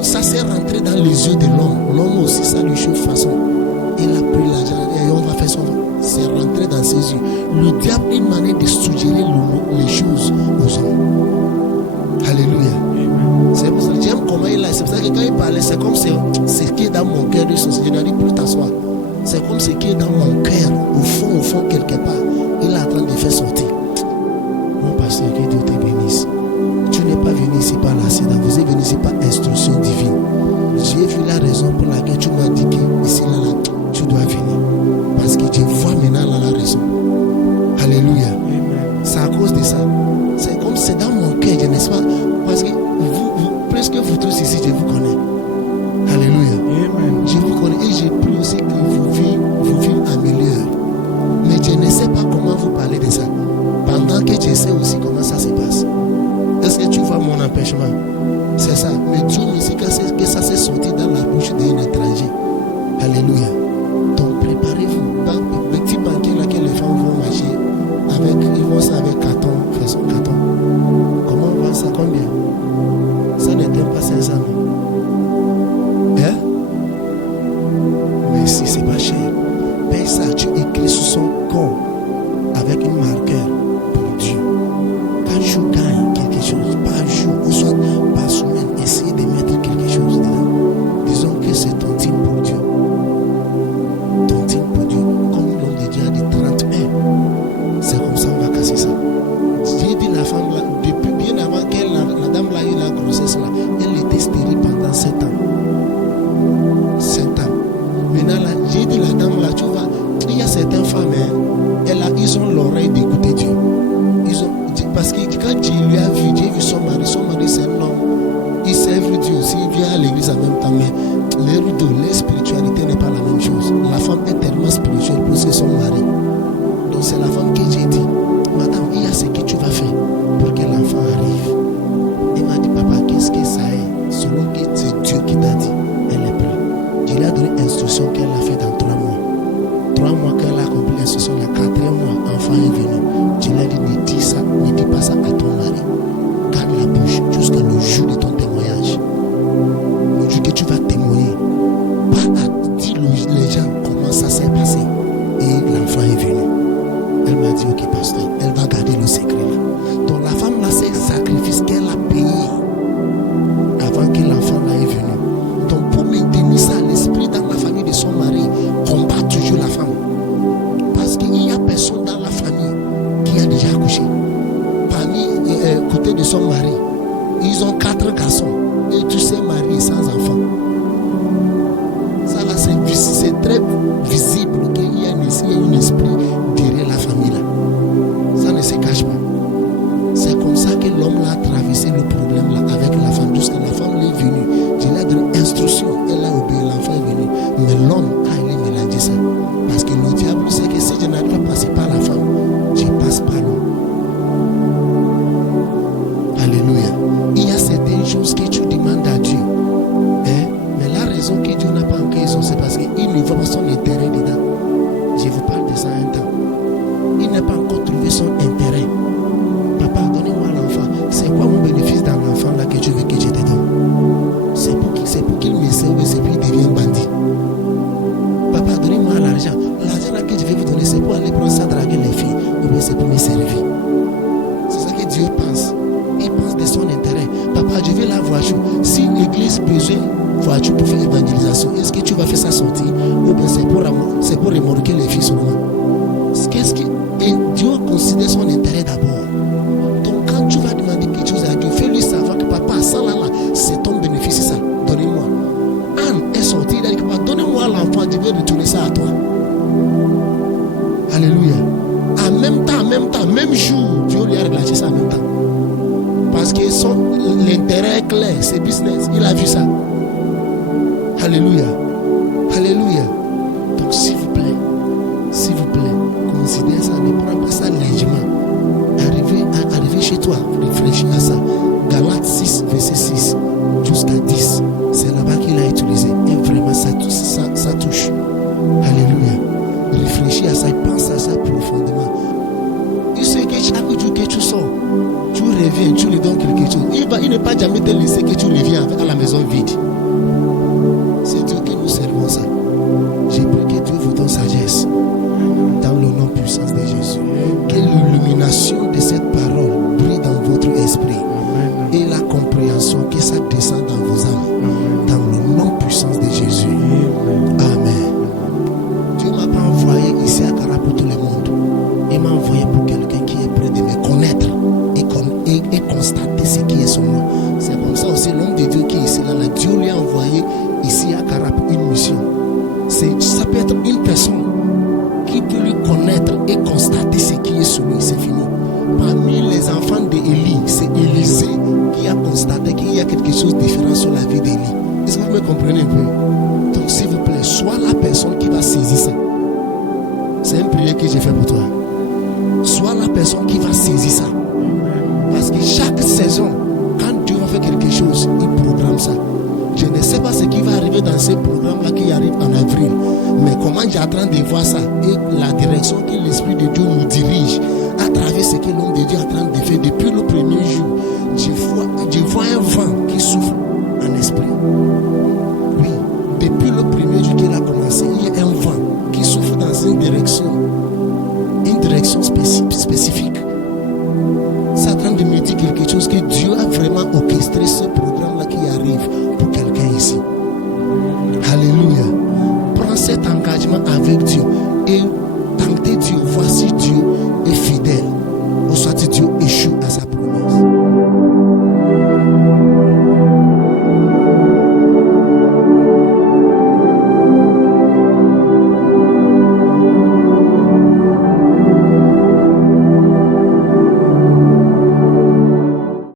Donc ça s'est rentré dans les yeux de l'homme. L'homme aussi, ça lui chauffe façon. Il a pris l'argent et on va faire son. C'est rentré dans ses yeux. Le diable a une manière de suggérer les choses aux hommes. Alléluia. C'est pour ça que j'aime comment il a. C'est pour ça que quand il parlait, c'est comme ce qui est dans mon cœur. Je n'arrive plus t'asseoir. C'est comme ce qui est dans mon cœur, au fond, quelque part. Il est en train de faire sortir. Mon pasteur, que Dieu te bénisse. Tu n'es pas venu ici par l'accident. Vous êtes venu ici par instruction divine. J'ai vu la raison pour laquelle tu m'as dit que ici, là, tu dois venir. Parce que je vois maintenant là, la raison. Alléluia. C'est à cause de ça. C'est comme c'est dans mon cœur, n'est-ce pas? Parce que presque vous tous ici, je vous connais. Alléluia. Amen. Je vous connais et j'ai pris aussi que vous vivez en milieu. Mais je ne sais pas comment vous parlez de ça. Pendant que je sais aussi comment ça se passe. Est-ce que tu vois mon empêchement? C'est ça. Mais Dieu me dit que ça s'est sorti dans la bouche d'un étranger. Alléluia. Donc préparez-vous. Dans le petit banquier là que les femmes vont marcher, ils vont ça avec carton, façon carton. Comment on vend ça? Combien? Ça n'était pas 500. Hein? Mais si c'est pas cher, paye ça, tu écris sur son corps avec une marqueur pour Dieu. Quand tu gagnes quelque chose, par jour ou soit par semaine, essaye de mettre quelque chose dedans. Disons que c'est ton team pour Dieu. Ton team pour Dieu. Comme l'homme de Dieu a dit 31. C'est comme ça on va casser ça. J'ai dit la femme là, depuis bien avant qu'elle, la dame là, eu la grossesse là, elle était stérile pendant 7 ans. 7 ans. Maintenant là, j'ai dit la dame là, tu vois, il y a certaines femmes, ils ont l'oreille d'écouter Dieu. Parce que quand Dieu lui a vu, Dieu a vu son mari c'est un homme. Il sert Dieu aussi, il vient à l'église en même temps, mais les spiritualité n'est pas la même chose. La femme est tellement spirituelle pour son mari. Donc c'est la femme que j'ai dit, madame, il y a ce que tu vas faire pour que l'enfant arrive. Il m'a dit, papa, qu'est-ce que ça est? Selon que c'est Dieu qui t'a dit, elle est prête. Dieu lui a donné l'instruction qu'elle a fait dans 3 mois. 3 mois qu'elle a accompli l'instruction, le 4e mois, l'enfant est venu. Dieu lui a dit, ne dis pas ça à ton mari. Garde la bouche jusqu'à le jour de ton témoignage. Le jour que tu vas témoigner. Pas à dire les gens comment ça s'est passé. Et l'enfant est venu. Elle m'a dit, ok pasteur, elle va garder le secret là. Donc la femme là, c'est un sacrifice qu'elle a payé avant que l'enfant là est venu. Donc pour maintenir ça, l'esprit dans la famille de son mari combat toujours la femme. Parce qu'il n'y a personne dans la famille qui a déjà accouché. Parmi côté de son mari, ils ont 4 garçons. Et tu sais marier sans enfant. Ça là, c'est très visible qu'il y a un esprit derrière la famille là. Ça ne se cache pas. C'est comme ça que l'homme a traversé le problème là avec la femme. Jusqu'à la femme est venue. Je lui ai donné instruction. Elle a obéi, l'enfant est venu. Mais l'homme a mélangé ça. Parce que le diable sait que si je n'arrive pas à passer par la femme, je passe par l'homme. Alléluia. Il y a certaines choses que tu demandes à Dieu. Mais la raison que Dieu n'a pas encore raison, c'est parce qu'il ne voit pas son intérêt dedans. Je vous parle de ça un temps. Il n'a pas encore trouvé son intérêt. Papa, donnez-moi l'enfant. C'est quoi mon bénéfice dans l'enfant là que tu veux que je te donne? C'est pour qu'il me serve et puis il devient bandit. Papa, donnez-moi l'argent. L'argent là que je vais vous donner, c'est pour aller prendre ça, draguer les filles. Ou bien c'est pour me servir. C'est ça que Dieu pense. Il pense de son intérêt. Papa, je vais la voiture. Si l'église besoin de voiture pour faire l'évangélisation, est-ce que tu vas faire ça sortir? Ou bien c'est pour remorquer les filles seulement? Et Dieu considère son intérêt d'abord. Donc quand tu vas demander quelque chose à Dieu, fais-lui savoir que papa, ça là, c'est ton bénéfice, c'est ça. Donnez-moi. Anne est sortie, il a dit que papa, donnez-moi l'enfant, je vais retourner ça à toi. Alléluia. En même temps, même jour, Dieu lui a relâché ça en même temps. Parce que l'intérêt est clair, c'est business. Il a vu ça. Alléluia. Alléluia. Donc s'il vous plaît, considère ça, ne prends pas ça légèrement. Arrivez chez toi, réfléchis à ça. Galates 6, verset 6 jusqu'à 10. C'est là-bas qu'il a utilisé. Et vraiment, ça touche. Alléluia. Réfléchis à ça et pense à ça profondément. Il sait que chaque jour que tu sors, tu reviens, tu lui donnes quelque chose. Il ne va pas jamais te laisser que tu reviens à la maison vide. sur lui, c'est fini. Parmi les enfants d'Élie, c'est Élisée qui a constaté qu'il y a quelque chose de différent sur la vie d'Élie. Est-ce que vous me comprenez un peu? Donc s'il vous plaît, sois la personne qui va saisir ça. C'est une prière que j'ai fait pour toi. Sois la personne qui va saisir ça. Parce que chaque saison, quand Dieu va faire quelque chose, il programme ça. Je ne sais pas ce qui va arriver dans ce programme-là qui arrive en avril. Mais comment j'ai en train de voir ça et la direction que l'Esprit de Dieu nous dirige à travers ce que l'homme de Dieu est en train de faire depuis le premier jour. Je vois un vent qui souffle en esprit. Oui, depuis le premier jour qu'il a commencé, il y a un vent qui souffle dans une direction spécifique. C'est en train de me dire quelque chose que Dieu a vraiment orchestré ce programme-là qui arrive pour quelqu'un ici. Alléluia. Prends cet engagement avec Dieu et tentez Dieu. Voici Dieu.